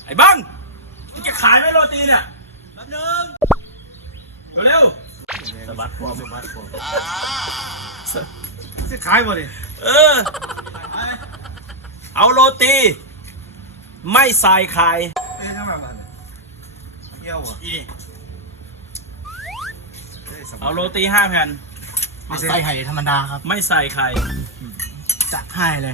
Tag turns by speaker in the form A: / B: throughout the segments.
A: ไอ้บ้างมึงจะขายไหมโรตีเนี่ยแป๊บนึงเร็วสบัดพวง
B: จะขายบ่ดิ
A: เอาโรตีไม่ใส่ไข่
B: เป็นทำไมบ้านเกี่ยวอ่ะ
A: เอาโรตี5 แผ่น
C: ใส่ไข่ธรรมดาครับ
A: ไม่ใส่ไข่
C: จัดให้เลย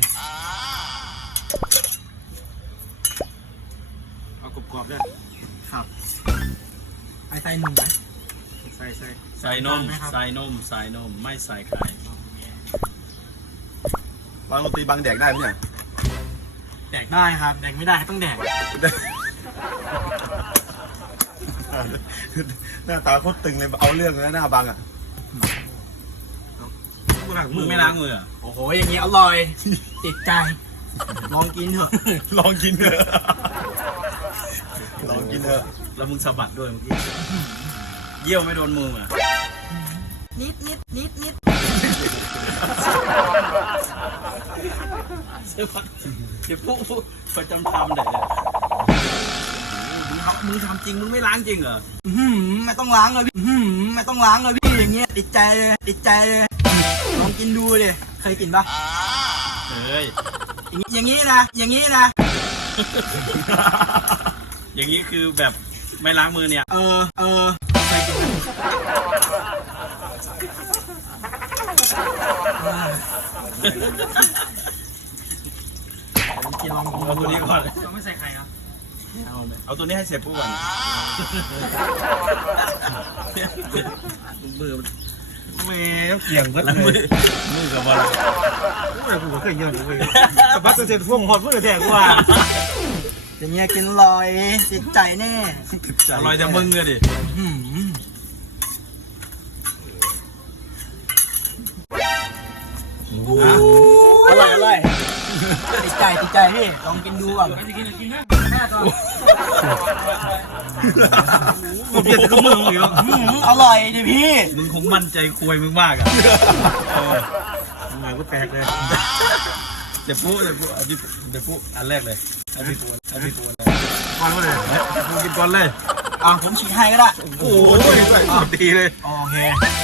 B: เอากรอบๆด้วย
C: ครับใส่นมไหม
B: ใส่
A: นมใส่นมไม่ใส่ไข่
D: บางโรตีบางแดกได้ไหมเนี่ย
C: แดกได้ครับแดกไม่ได้ต้องแดก
D: หน้าตาโคตรตึงเลยเอาเรื่องเลยหน้าบางอ่ะ
A: มึงไม่ล้างมือ
C: โอ้โหอย่างนี้อร่อยติดใจลองกินเถอะ
D: ลองกินเถอะลองกินเถอะ
A: แล้วมึงสะบัดด้วยเมื่อกี้เยี่ยวไม่โดนมืออ่ะ
C: นิด
A: เดี๋ยวพวกประจำทำเด็ดมึงทำจริงมึงไม่ล้างจริงเหรอ
C: ไม่ต้องล้างเลยพี่ไม่ต้องล้างเลยพี่อย่างเงี้ยติดใจเลยลองกินดูดิเคยกินปะ
A: เฮ้ย
C: อย่างนี้นะอย่าง
A: นี้คือแบบไม่ล้างมือเนี่ย
C: เคยกินลอง
A: เอาตัวนี้ก่อน
C: เราไม่ใส่ไข่ครับ
A: เอาตัวนี้ให้เสร็จปุ๊บก่อนมือ
B: แม่เกี่ยงเพิ่น
A: มือกับอะไร
B: โอ้ยกูก็เคยเยอะเลยแต่บัสเสร็จพวกหอดเพื่อแทงว่า
C: อย่างเงี้ยกินลอยติดใจแน่
A: อร่อยจะมึงเลยดิ
C: อร่อยติดใจพี่ลองกินดูก่อนแม่ตัว
B: กูเปลี่ยนจากมือมึงอีกแล้ว
C: อร่อยดิพี่
A: มึงคงมั่นใจคุยมึงมากอ่ะ
B: ทำไมกูแตกเลย
A: เดี๋ยวปุ๊อันแรกเลยให้พี่ปูเลย
B: ก่อนเลยกูกินก่อนเลย
C: ผมฉีกให้ก็ได้
B: โอ้ยดีเลย
C: โอเค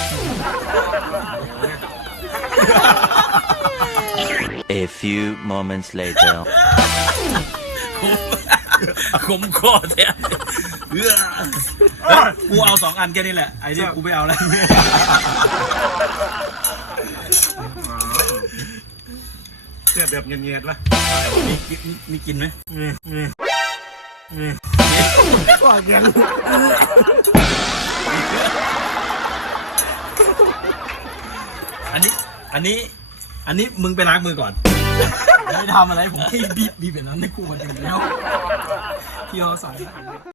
E: A few moments later
A: ขมคอแท้กูเอา2 อันแค่นี้แหละไอ้นี่กูไม่เอาแล้ว
B: เสียแบบเงียบๆป่ะ
A: มีกินไหม
C: ว่ายัง
A: อันนี้มึงไปล้างมือก่อน
C: ไม่ทำอะไรผมแค่บีบแบบนั้นในกูมันอย่างเดียวที่เราใส่